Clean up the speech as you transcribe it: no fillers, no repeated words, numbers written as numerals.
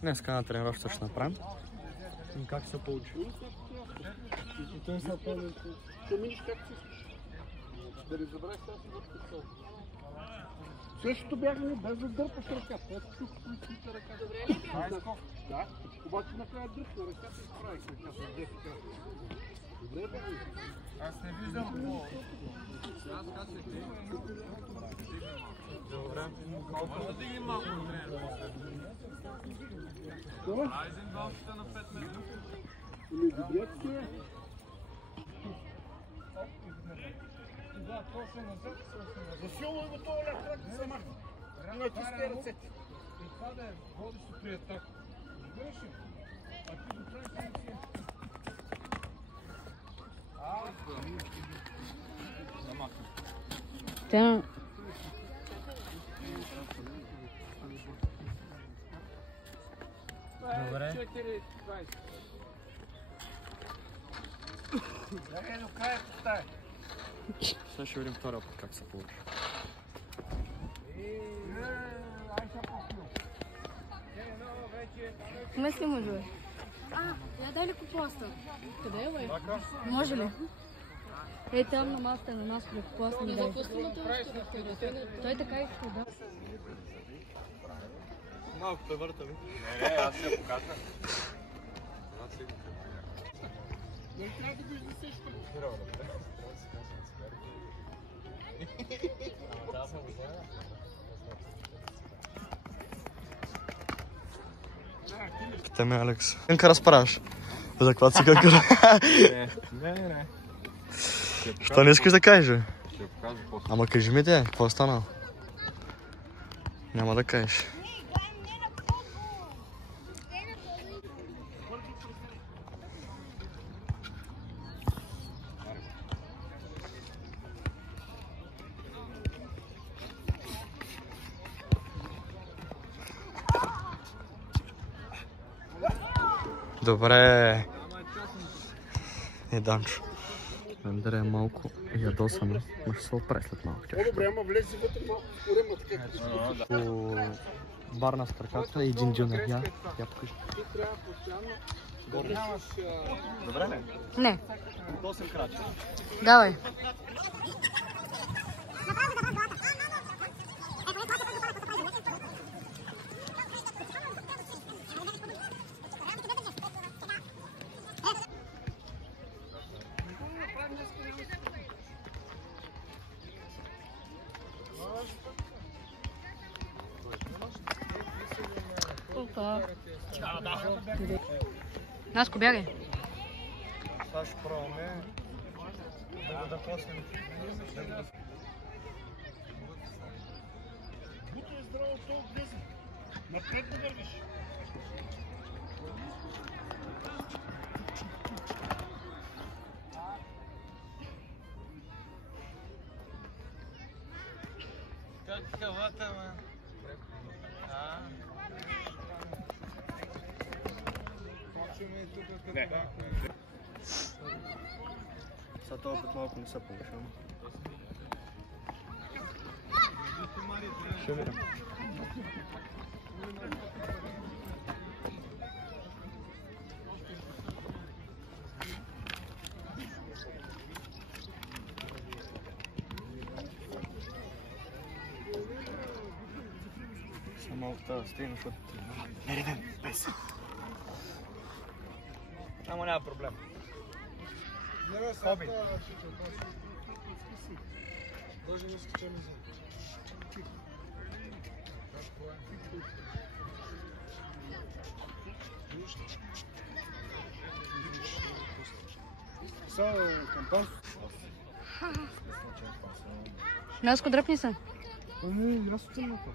Днеска на тренировка ще направим. И как се получи? И той се пълни. Ще миниш както искаш. Да не забравяш тази въртка. Същото бягане, без да дърпаш ръката. Ето тук полицията ръка. Добре ли бяга? Да, обаче накрая дръпна ръката и справих ръката с 10 крата. Добре бягане. Аз не виждам. Добре. Може да дигнем малко време. Айзен валката на 5 минути. Или добре ти е. Да, после назад, Засилвай го това ляв крак да се махне. Натискай ръцете. И това да е водещо при атака. Разбираш ли? А ти го правиш ли си? Тя... Добре. 4:20. Дай до края постави. Сега ще видим втория път как се получи. Ай, ще попил. Мисли може бе. Я дай ли купоста? Къде е бе? Може ли? Ей там на масата на нас при купоста ми дай. Той така иска, да. Малко те върта ми. Не, аз ще я покажа. Не трябва да го изнесеш. Те ме, Алекс. Кънка разправяш? За каква си кънка? Не. Що не искаш да кажеш? Ще покажа после. Ама кажи ми те, какво е станало? Няма да кажеш. Добре. Данчо. Андрея е малко ядосана, но ще се опре след малко. По-добре, ама влезе вътре малко в коремата, как По барна с краката и един джунер. Я покажи. ти трябва постоянно да нямаш... Добре ли? Не. 8 крачки. Давай. Опа. Наско, бягай. Сега ще пробваме да коснем. Буто е здраво, то влезе. Напред да вървиш. Как кавата, ма? Сега това път малко не се получава. Ще видим. Само малко това стигна, защото... Не, без. Ама няма проблем. Хоби. Даже не скачаме за... Са, кампан. Наско, дръпни се. Не, аз съм на това.